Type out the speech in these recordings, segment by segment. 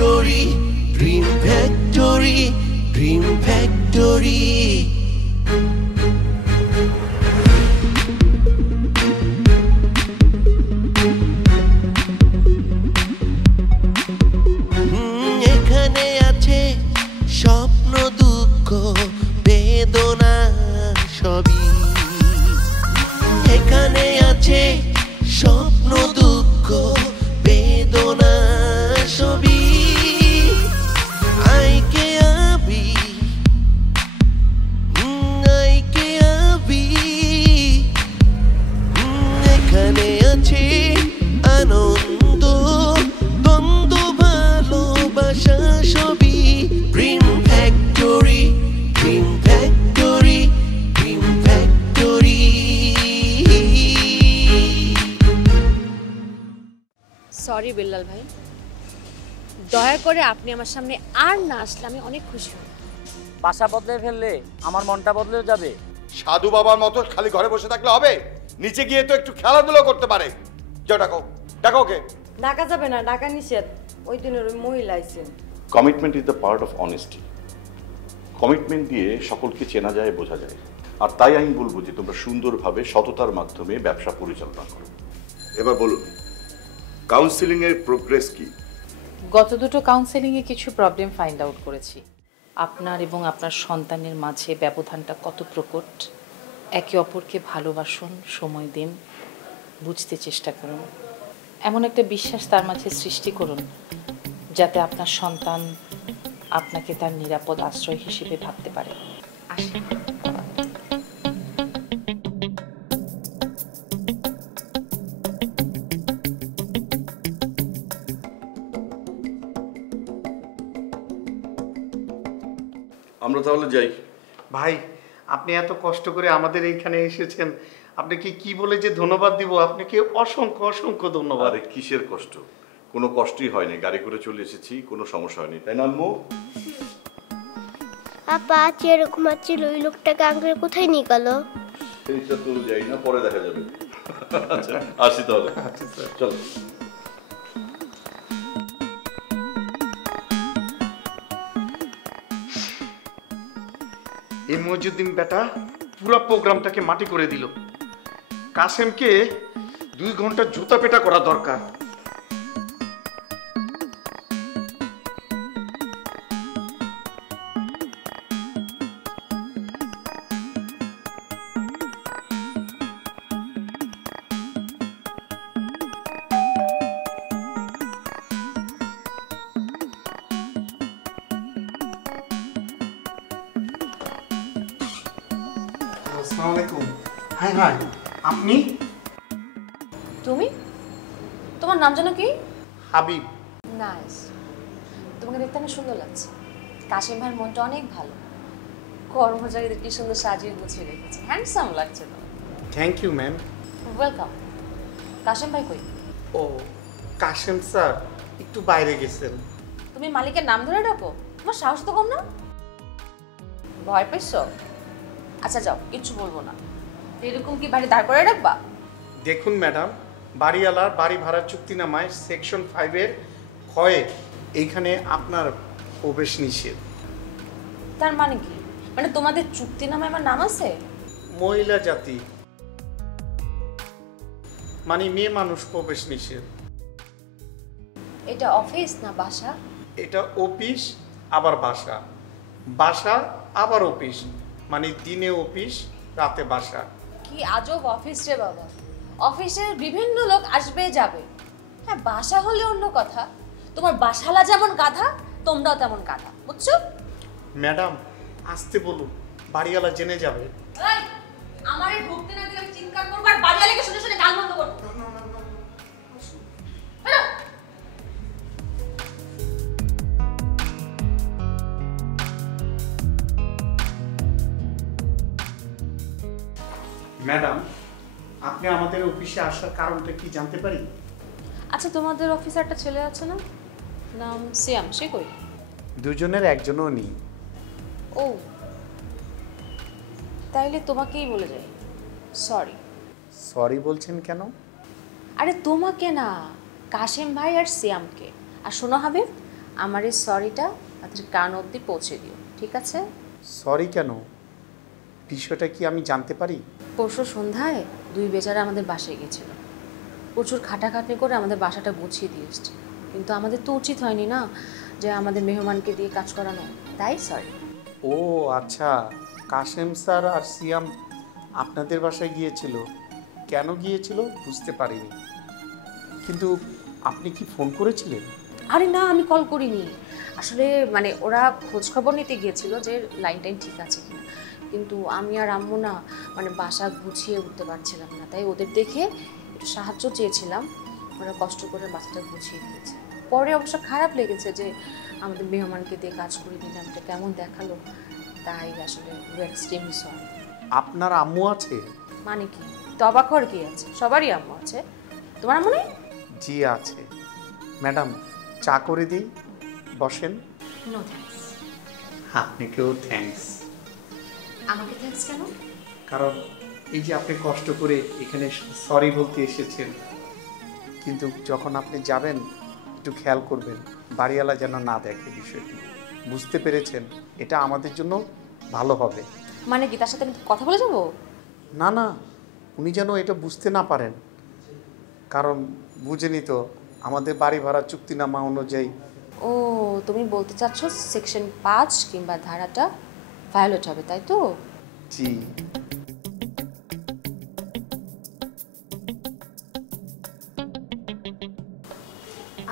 Factory, dream factory, dream factory. এখানে আছে স্বপ্ন, দুঃখ, বেদনা সবই। এখানে আছে স্বপ্ন, দুঃখ, বেদনা সবই। আইকে আবি, আইকে আবি। এখানে আছে আনন্দ, দ্বন্দ্ব, ভালোবাসা সবই। Dream factory, dream factory, dream factory. Sorry Billal ভাই, দয়া করে আপনি আমার সামনে আর না আসলে আমি অনেক খুশি হব। বাসা বদলে ফেললে আমার মনটা বদলেও যাবে। সাধু বাবার মতো খালি ঘরে বসে থাকলে হবে? নিচে গিয়ে তো একটু খেলাধুলা করতে পারে। যাও ডাকো, ডাকো ওকে। ডাকা যাবে না, ডাকা নিষেধ। ওই দিনের ওই মহিলা আইছেন। Commitment is the part of honesty. Commitment দিয়ে সকলকে চেনা যায়, বোঝা যায়। আর তাই আমি বলবো যে তোমরা সুন্দরভাবে সততার মাধ্যমে ব্যবসা পরিচালনা করো। এবার বলুন, কাউন্সিলিং এর প্রোগ্রেস কি? গত দুটো কাউন্সেলিংয়ে কিছু প্রবলেম ফাইন্ড আউট করেছি। আপনার এবং আপনার সন্তানের মাঝে ব্যবধানটা কত প্রকট। একে অপরকে ভালোবাসুন, সময় দিন, বুঝতে চেষ্টা করুন। এমন একটা বিশ্বাস তার মাঝে সৃষ্টি করুন যাতে আপনার সন্তান আপনাকে তার নিরাপদ আশ্রয় হিসেবে ভাবতে পারে। আসেন। আমরা তাহলে যাই। ভাই, আপনি এত কষ্ট করে আমাদের এইখানে এসেছেন, আপনাকে কি বলে যে ধন্যবাদ দিব। আপনাকে অসংখ্য অসংখ্য ধন্যবাদ। আরে কিসের কষ্ট? কোনো কষ্টই হয়নি, গাড়ি করে চলে এসেছি, কোনো সমস্যা হয়নি, তাই না আম্মু? আপা চেয়ারে ঘুমাচ্ছিল, ওই লোকটাকে আঙ্কেল কোথায় নিয়ে গেল? সেইটা তো যাই না, পরে দেখা যাবে। আচ্ছা আসি তাহলে। আচ্ছা স্যার, চলো। এই মহিউদ্দিন বেটা পুরো প্রোগ্রামটাকে মাটি করে দিল। কাসেমকে 2 ঘন্টা জুতা পেটা করা দরকার। আসসালামু আলাইকুম। হাই হাই, আপনি? তুমি, তোমার নাম জানো কি? হাবিব। নাইস, তোমাকে দেখতে অনেক সুন্দর লাগছে। কাশিম ভাইয়ের মনটা অনেক ভালো। কর্মচারীদের কি সুন্দর সাজিয়ে গুছিয়ে রেখেছে, হ্যান্ডসাম লাগছে তো। Thank you ma'am. Welcome. Kasim ভাই কই? ও, কাশেম স্যার একটু বাইরে গেছেন। তুমি মালিকের নাম ধরে ডাকো, তোমার সাহস তো কম না। ভয় পেয়েছো? আচ্ছা যাও, কিচ্ছু বলবো না। এরকম কি বাড়ি দাঁড় করে রাখবা? দেখুন ম্যাডাম, বাড়িওয়ালার বাড়ি ভাড়ার চুক্তিনামায় সেকশন 5-এর ক্ষয়ে এইখানে আপনার প্রবেশ নিষেধ। তার মানে কি? মানে তোমাদের চুক্তিনামায় আমার নাম আছে? মহিলা জাতি মানে মেয়ে মানুষ প্রবেশ নিষেধ। এটা অফিস না বাসা? এটা অফিস আবার বাসা, বাসা আবার অফিস, মানে দিনে অফিস, রাতে বাসা। কি আজব অফিস রে বাবা। অফিসে বিভিন্ন লোক আসবে যাবে। হ্যাঁ, বাসা হলে অন্য কথা। তোমার বাসালা যেমন গাধা, তোমরাও তেমন গাধা, বুঝছো? ম্যাডাম আসতে বলুন, বাড়িওয়ালা জেনে যাবে। এই, আমারে ঢুকতে না দিলে আমি চিৎকার করব আর বাড়িওয়ালাকে শুনে শুনে গাল বন্ধ করব। ম্যাডাম, আপনি আমাদের অফিসে আসার কারণটা কি জানতে পারি? আচ্ছা, তোমাদের অফিসে একটা ছেলে আছে না, নাম সিয়াম, সে কই? দুজনের একজনও নেই। ও, তাইলে তোমাকেই বলে যাই সরি। সরি বলছেন কেন? আরে তোমাকে না, কাশিম ভাই আর সিয়ামকে। আর শোনো হাবিব, আমার এই সরিটা তাদের কান অবধি পৌঁছে দিও, ঠিক আছে? সরি কেন? বিষয়টা কি আমি জানতে পারি? পরশু সন্ধ্যায় দুই বেচারা আমাদের বাসায় গেছিল, প্রচুর খাটাখাটনি করে আমাদের বাসাটা গুছিয়ে দিয়ে এসছে, কিন্তু আমাদের তো উচিত হয়নি না যে আমাদের মেহমানকে দিয়ে কাজ করানো, তাই সরি। ও আচ্ছা, কাশেম স্যার আর সিয়াম আপনাদের বাসায় গিয়েছিল। কেন গিয়েছিল বুঝতে পারিনি, কিন্তু আপনি কি ফোন করেছিলেন? আরে না, আমি কল করিনি আসলে, মানে ওরা খোঁজ খবর নিতে গিয়েছিল যে লাইন টাইন ঠিক আছে কিনা, কিন্তু আমি আর আম্মু না মানে বাসা গুছিয়ে উঠতে পারছিলাম না, তাই ওদের দেখে একটু সাহায্য চেয়েছিলাম, ওরা কষ্ট করে বাসাটা গুছিয়ে দিয়েছে। পরে অবশ্য খারাপ লেগেছে যে আমাদের মেহমানকে দিয়ে কাজ করে দিলাম, এটা কেমন দেখালো, তাই আসলে এক্সট্রিমলি সরি। আপনার আম্মু আছে? মানে কি, তো অবাক হওয়ার কি আছে, সবারই আম্মু আছে, তোমার আম্মু নেই? জি আছে। ম্যাডাম চা করে দিই, বসেন। No thanks. আপনাকেও থ্যাঙ্কস। আমাকে থ্যাঙ্কস কেন? কারণ এই যে আপনি কষ্ট করে এখানে সরি বলতে এসেছেন, কিন্তু যখন আপনি যাবেন একটু খেয়াল করবেন বাড়িওয়ালা যেন না দেখে বিষয়টি। বুঝতে পেরেছেন? এটা আমাদের জন্য ভালো হবে। মানে কি, তার সাথে আমি কথা বলে যাবো? না না, উনি যেন এটা বুঝতে না পারেন, কারণ বুঝেনি তো আমাদের বাড়ি ভাড়া চুক্তিনামা অনুযায়ী। ও, তুমি বলতে চাচ্ছ সেকশন 5 কিংবা ধারাটা ভায়োলেট হবে, তাই তো? জি।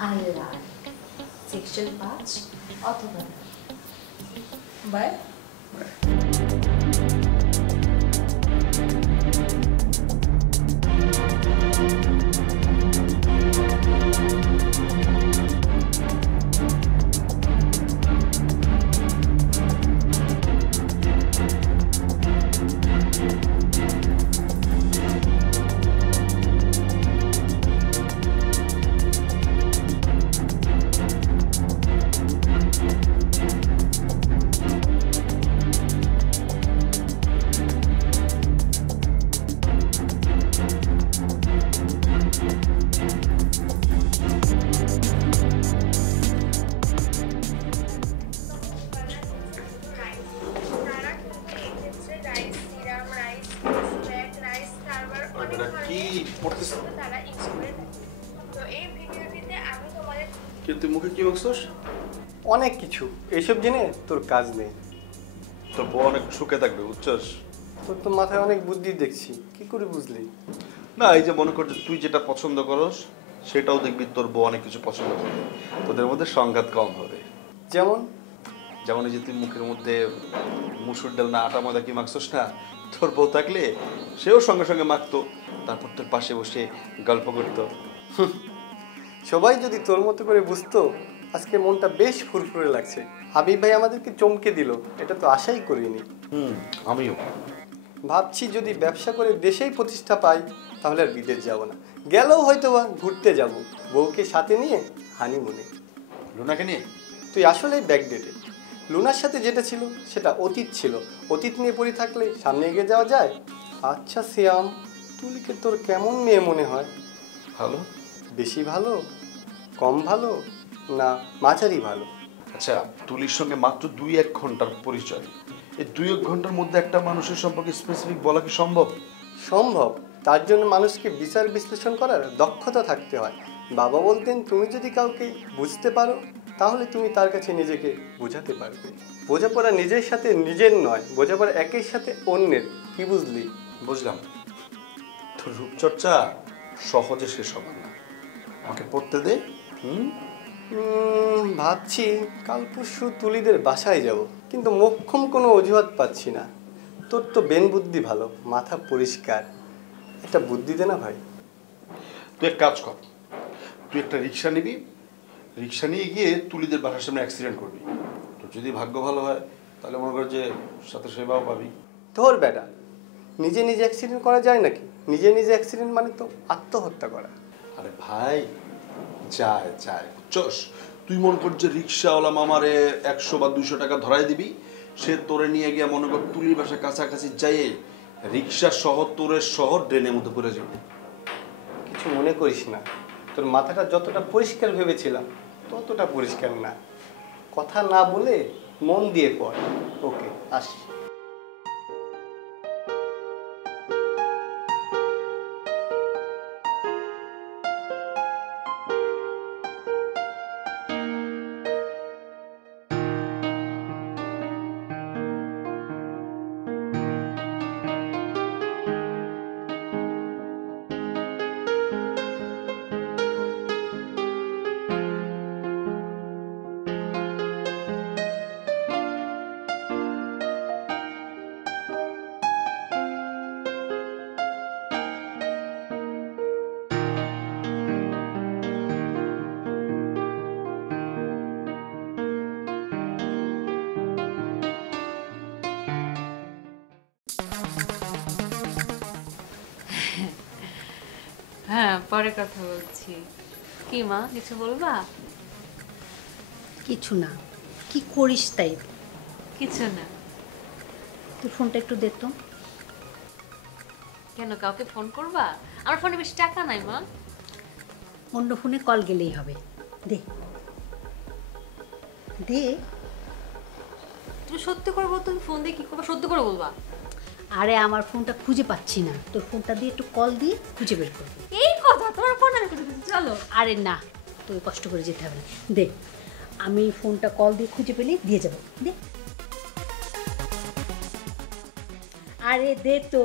আল্লাহ, সেকশন 5 অথবা বাই। তুই মুখে কি বলছস? অনেক কিছু, এইসব জেনে তোর কাজ নেই। তোর বউ অনেক সুখে থাকবে, বুঝছস? তোর তো মাথায় অনেক বুদ্ধি দেখছি, কি করে বুঝলি? না, এই যে মনে কর যে তুই যেটা পছন্দ করস সেটাও দেখবি তোর বউ অনেক কিছু পছন্দ করবে, তোদের মধ্যে সংঘাত কম হবে। যেমন যেমন এই যে তুই মুখের মধ্যে মুসুর ডাল না আটা ময়দা কি মাখছস না, তোর বউ থাকলে সেও সঙ্গে সঙ্গে মাখতো, তারপর তোর পাশে বসে গল্প করতো। সবাই যদি তোর মতো করে বুঝতো, আজকে মনটা বেশ ফুরফুরে লাগছে। হাবিব ভাই আমাদেরকে চমকে দিল, এটা তো আশাই করিনি। আমিও ভাবছি যদি ব্যবসা করে দেশেই প্রতিষ্ঠা পাই তাহলে আর বিদেশ যাব না, গেলেও হয়তো বা ঘুরতে যাব, বউকে সাথে নিয়ে হানিমুনে। লুনাকে নিয়ে? তুই আসলেই ব্যাকডেটে। লুনার সাথে যেটা ছিল সেটা অতীত ছিল, অতীত নিয়ে পড়ে থাকলে সামনে এগিয়ে যাওয়া যায়। আচ্ছা সিয়াম, তুলিকে তোর কেমন মেয়ে মনে হয়? ভালো। বেশি ভালো, কম ভালো, না মাঝারি ভালো? আচ্ছা, তুলির সঙ্গে মাত্র 2-1 ঘন্টার পরিচয়, এই 2-1 ঘন্টার মধ্যে একটা মানুষের সম্পর্কে স্পেসিফিক বলা কি সম্ভব? সম্ভব, তার জন্য মানুষকে বিচার বিশ্লেষণ করার দক্ষতা থাকতে হয়। বাবা বলতেন তুমি যদি কাউকে বুঝতে পারো তাহলে তুমি তার কাছে নিজেকে বোঝাতে পারবে। বোঝাপড়া নিজের সাথে নিজের নয়, বোঝাপড়া একের সাথে অন্যের। কি বুঝলি? বুঝলাম। তোর রূপচর্চা সহজে শেষ হবে না, আমাকে পড়তে দে। ভাবছি কাল পরশু তুলিদের বাসায় যাব, কিন্তু মোক্ষম কোনো অজুহাত পাচ্ছি না। তোর তো বেন বুদ্ধি ভালো, মাথা পরিষ্কার, একটা বুদ্ধি দে না ভাই। তুই এক কাজ কর, তুই একটা রিক্সা নিবি, রিক্সা নিয়ে গিয়ে তুলিদের বাসার সামনে অ্যাক্সিডেন্ট করবি। তোর যদি ভাগ্য ভালো হয় তাহলে মনে কর যে সাথে সেবাও পাবি। তোর বেটা, নিজে নিজে অ্যাক্সিডেন্ট করা যায় নাকি? নিজে নিজে অ্যাক্সিডেন্ট মানে তো আত্মহত্যা করা। আরে ভাই, যায় যায় চস, তুই মনে কর যে রিক্সাওয়ালা মামারে 100 বা 200 টাকা ধরাই দিবি, সে তোরে নিয়ে গিয়ে মনে কর তুলির বাসার কাছাকাছি যাইয়ে রিক্সা সহ তোরের শহর ড্রেনের মধ্যে পড়ে যাবে। কিছু মনে করিস না, তোর মাথাটা যতটা পরিষ্কার ভেবেছিলাম ততটা পরিষ্কার না। কথা না বলে মন দিয়ে পড়। ওকে, আসি। হ্যাঁ, পরে কথা বলছি। কি মা, কিছু বলবা? কিছু না, কি করিস তাই? কিছু না। তুই ফোনটা একটু দে তো। কেন, কাউকে ফোন করবা? আমার ফোনে বেশি টাকা নাই মা। অন্য ফোনে কল গেলেই হবে। দে দে। তুমি সত্যি করে বল, তুমি ফোন দিয়ে কি করবা? সত্যি করে বলবা। আরে আমার ফোনটা খুঁজে পাচ্ছি না, তোর ফোনটা দিয়ে একটু কল দিয়ে খুঁজে বের করবি। এই কথা, তোমার ফোন আমি খুঁজে পেয়েছি, চলো। আরে না, তোকে কষ্ট করে যেতে হবে না। দে, আমি ফোনটা কল দিয়ে খুঁজে পেলে দিয়ে যাবো। দে, আরে দে তো।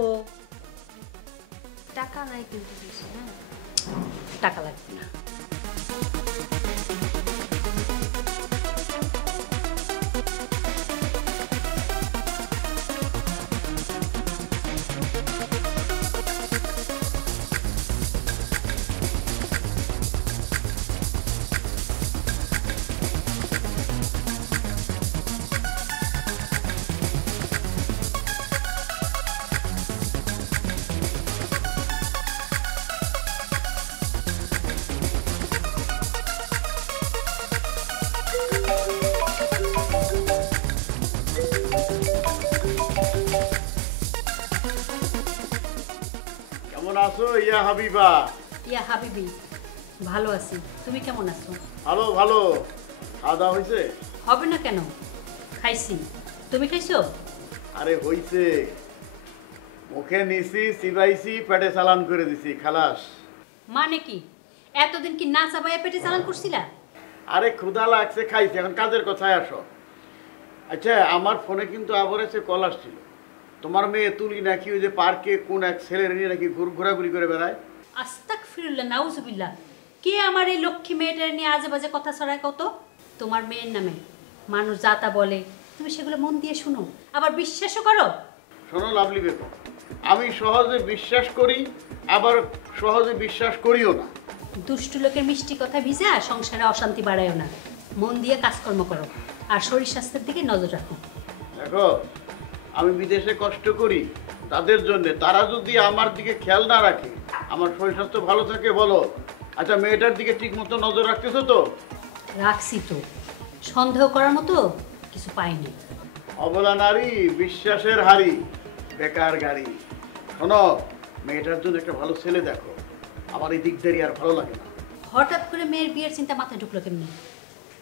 টাকা নাই কিন্তু বেশি। হ্যাঁ, টাকা লাগবে না। কেমন আছো ইয়া হাবিবা? ইয়া হাবিবি, ভালো আছি। তুমি কেমন আছো? ভালো ভালো। খাওয়া দাওয়া হয়েছে? হবে না কেন, খাইছি। তুমি খাইছো? আরে হইছে, মুখে নিছি, চিবাইছি, পেটে চালান করে দিছি, খালাস। মানে কি, এতদিন কি না চাবাইয়া পেটে চালান করছিলা? আরে ক্ষুধা লাগছে, খাইছি, এখন কাজের কথায় আসো। আচ্ছা, আমার ফোনে কিন্তু আবার এসে কল আসছিল, তোমার মেয়ে তুলি নাকি ওই যে পার্কে কোন এক ছেলের নিয়ে নাকি ঘোরাঘুরি করে বেড়ায়। আস্তাগফিরুল্লাহ, নাউজুবিল্লাহ। কে আমার এই লক্ষ্মী মেয়েটার নিয়ে আজে বাজে কথা ছড়ায় কত? তোমার মেয়ের নামে মানুষ যা তা বলে, তুমি সেগুলো মন দিয়ে শুনো, আবার বিশ্বাসও করো। শোনো লাভলি বেগম, আমি সহজে বিশ্বাস করি, আবার সহজে বিশ্বাস করিও না। দুষ্টু লোকের মিষ্টি কথা ভিজা সংসারে অশান্তি বাড়ায়ও না। মন দিয়ে কাজকর্ম করো, আর শরীর স্বাস্থ্যের দিকে নজর রাখো। দেখো, আমি বিদেশে কষ্ট করি তাদের জন্য, তারা যদি আমার দিকে খেয়াল না রাখে, আমার শরীর স্বাস্থ্য ভালো থাকে বলো? আচ্ছা, মেয়েটার দিকে ঠিক মতো নজর রাখতেছো তো? রাখছি তো, সন্দেহ করার মতো কিছু পাইনি। অবলা নারী বিশ্বাসের হারি, বেকার গাড়ি। শোনো, মেয়েটার জন্য একটা ভালো ছেলে দেখো, আমার এই দিকদারি আর ভালো লাগে না। হঠাৎ করে মেয়ের বিয়ের চিন্তা মাথায় ঢুকলো কেমনি?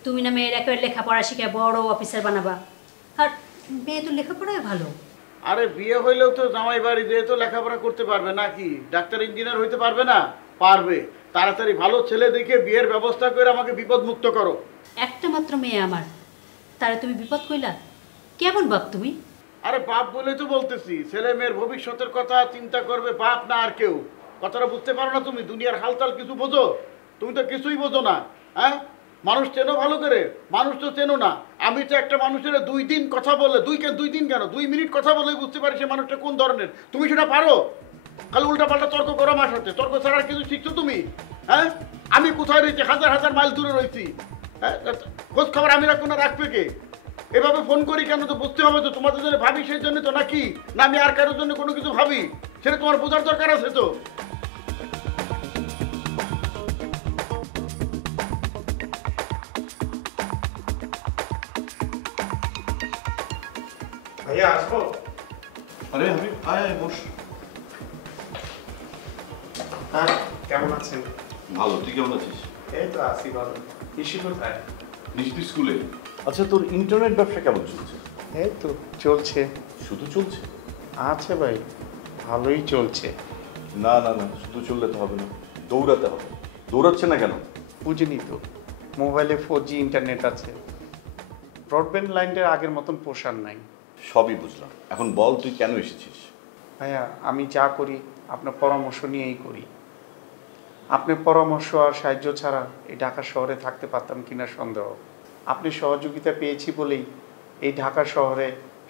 তুমি না মেয়ের একেবারে লেখাপড়া শিখে বড় অফিসার বানাবা, আর মেয়ে তো লেখাপড়ায় ভালো। আরে বিয়ে হইলেও তো জামাই বাড়ি দিয়ে তো লেখাপড়া করতে পারবে নাকি? ডাক্তার ইঞ্জিনিয়ার হইতে পারবে না? পারবে। তাড়াতাড়ি ভালো ছেলে দেখে বিয়ের ব্যবস্থা করে আমাকে বিপদ মুক্ত করো। একটা মাত্র মেয়ে আমার, তারে তুমি বিপদ কইলা? কেমন বাপ তুমি? আরে বাপ বলে তো বলতেছি, ছেলে মেয়ের ভবিষ্যতের কথা চিন্তা করবে বাপ না আর কেউ। কথাটা বুঝতে পারো না তুমি? দুনিয়ার হালচাল কিছু বোঝো? তুমি তো কিছুই বোঝো না। হ্যাঁ, মানুষ চেনো ভালো করে? মানুষ তো চেনো না। আমি তো একটা মানুষের 2 দিন কথা বললে, 2 দিন কেন 2 মিনিট কথা বলে বুঝতে পারি সে মানুষটা কোন ধরনের। তুমি সেটা পারো? খালি উল্টাপাল্টা তর্ক করো আমার সাথে। তর্ক ছাড়ার কিছু শিখছো তুমি? হ্যাঁ, আমি কোথায় রয়েছি? হাজার হাজার মাইল দূরে রয়েছি। হ্যাঁ, খোঁজ খবর আমি রাখবো না, রাখবে কে? এভাবে ফোন করি কেন তো বুঝতে হবে তো। তোমাদের জন্য ভাবি সেই জন্য তো, নাকি না আমি আর কারোর জন্য কোনো কিছু ভাবি? সেটা তোমার বোঝার দরকার আছে তো। ভাইয়া আসবো? আরে হাবিব, আয় আয়, বস। হ্যাঁ, কেমন আছেন? ভালো, তুই কেমন আছিস? এই তো আছি ভালো। নিশি কোথায়? নিশি স্কুলে। আচ্ছা, তোর ইন্টারনেট ব্যবসা কেমন চলছে? এই তো চলছে। শুধু চলছে? আচ্ছা ভাই, ভালোই চলছে। না না না, শুধু চললে তো হবে না, দৌড়াতে হবে। দৌড়াচ্ছে না কেন? বুঝিনি তো, মোবাইলে 4G ইন্টারনেট আছে, ব্রডব্যান্ড লাইনটা আগের মতন প্রসার নাই। সবই বুঝলাম, এখন বল তুই কেন এসেছিস? ভাইয়া, আমি যা করি আপনার পরামর্শ নিয়েই করি। আপনার পরামর্শ আর সাহায্য ছাড়া এই ঢাকা শহরে থাকতে পারতাম কিনা সন্দেহ। আপনি সহযোগিতা পেয়েছি বলেই এই ঢাকা শহরে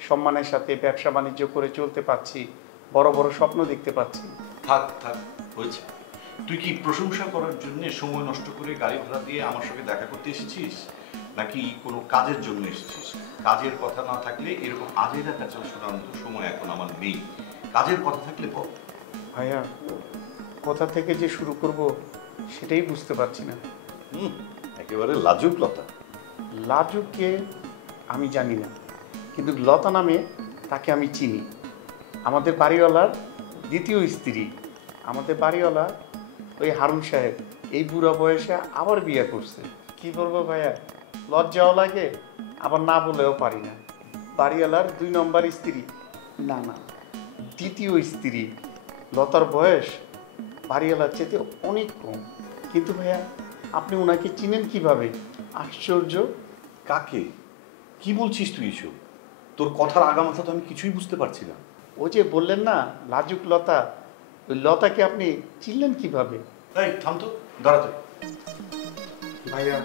সম্মানের সাথে ব্যবসা বাণিজ্য করে চলতে পারছি, বড় বড় স্বপ্ন দেখতে পাচ্ছি। থাক থাক, হয়েছে। তুই কি প্রশংসা করার জন্য সময় নষ্ট করে গাড়ি ভাড়া দিয়ে আমার সঙ্গে দেখা করতে এসেছিস, নাকি কোনো কাজের জন্য এসেছিস? কাজের কথা না থাকলে এরকম আজেরা প্যাচাল শোনার মতো সময় এখন আমার নেই। কাজের কথা থাকলে বল। ভাইয়া, কোথা থেকে যে শুরু করব সেটাই বুঝতে পারছি না। একেবারে লাজুক লতা। লাজুককে আমি জানি না, কিন্তু লতা নামে তাকে আমি চিনি। আমাদের বাড়িওয়ালার দ্বিতীয় স্ত্রী। আমাদের বাড়িওয়ালা ওই হারুন সাহেব এই বুড়া বয়সে আবার বিয়ে করছে। কি বলবো ভাইয়া, লজ্জাও লাগে, আবার না বলেও পারি না। বাড়িওয়ালার 2 নম্বর স্ত্রী, না না দ্বিতীয় স্ত্রী। লতার বয়স বাড়িওয়ালার চেয়ে অনেক কম। কিন্তু ভাইয়া, আপনি ওনাকে চিনেন কিভাবে? আশ্চর্য। কাকে? কি বলছিস তুই এসব? তোর কথার আগামাথা তো আমি কিছুই বুঝতে পারছি না। ও যে বললেন না লাজুক লতা, ওই লতাকে আপনি চিনলেন কিভাবে? এই থাম তো, দাঁড়াতে। ভাইয়া,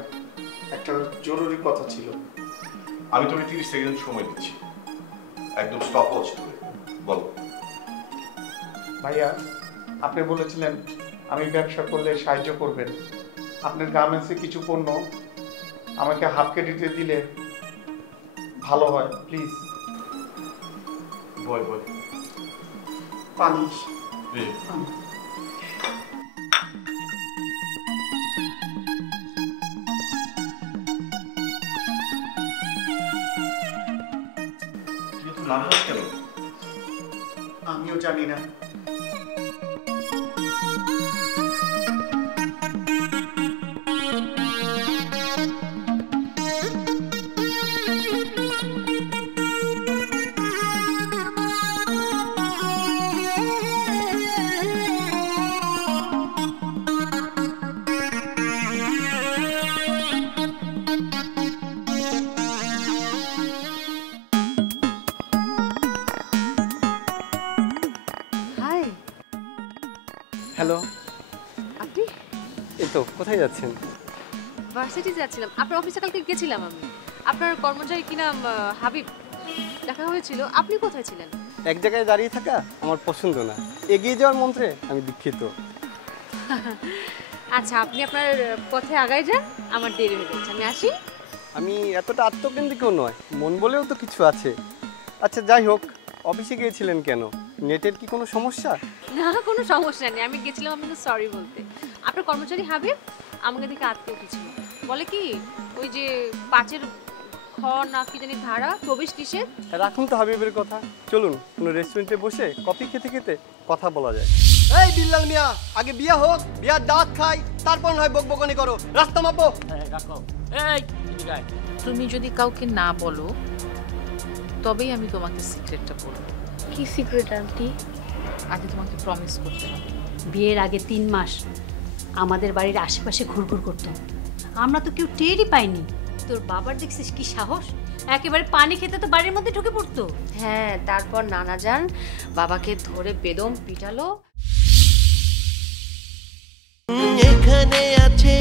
একটা জরুরি কথা ছিল। আমি তোকে 30 সেকেন্ড সময় দিচ্ছি, একদম স্টপ ওয়াচ ধরে বল। ভাইয়া, আপনি বলেছিলেন আমি ব্যবসা করলে সাহায্য করবেন। আপনার গার্মেন্টসে কিছু পণ্য আমাকে হাফ ক্রেডিটে দিলে ভালো হয়, প্লিজ। বল বল। পানি। আমিও জানি না। হ্যালো, আপনি? এই তো, কোথায় যাচ্ছেন? ভার্সিটি যাচ্ছিলাম। আপনার অফিসে কালকে গেছিলাম আমি। আপনার কর্মচারী কি নাম হাবিব, দেখা হয়েছিল। আপনি কোথায় ছিলেন? এক জায়গায় দাঁড়িয়ে থাকা আমার পছন্দ না, এগিয়ে যাওয়ার মন্ত্রে আমি দীক্ষিত। আচ্ছা, আপনি আপনার পথে আগায় যান, আমার দেরি হয়ে যাচ্ছে, আমি আসি। আমি এতটা আত্মকেন্দ্রিকও নয়, মন বলেও তো কিছু আছে। আচ্ছা যাই হোক, অফিসে গিয়েছিলেন কেন? নেটের কি কোনো সমস্যা? না, কোনো সমস্যা নেই, আমি গেছিলাম আপনাকে সরি বলতে। আপনার কর্মচারী হাবিব আমাকে দেখে আটকে উঠেছিল। বলে কি, ওই যে 5-এর খ না কি জানি ধারা, প্রবেশ নিষেধ। রাখুন তো হাবিবের কথা, চলুন কোনো রেস্টুরেন্টে বসে কফি খেতে খেতে কথা বলা যায়। এই বিল্লাল মিয়া, আগে বিয়া হোক, বিয়ার দাঁত খাই, তারপর নয় বকবকানি করো। রাস্তা মাপো। তুমি যদি কাউকে না বলো তবেই আমি তোমাকে সিক্রেটটা বলবো। কি সিক্রেট আন্টি? আগে তোমাকে প্রমিস করতে হবে। বিয়ের আগে 3 মাস আমাদের বাড়ির আশেপাশে ঘুরঘুর করতো, আমরা তো কেউ টেরই পাইনি। তোর বাবার দেখছিস কি সাহস, একেবারে পানি খেতে তো বাড়ির মধ্যে ঢুকে পড়তো। হ্যাঁ, তারপর নানা যান বাবাকে ধরে বেদম পিটালো। এখানে আছে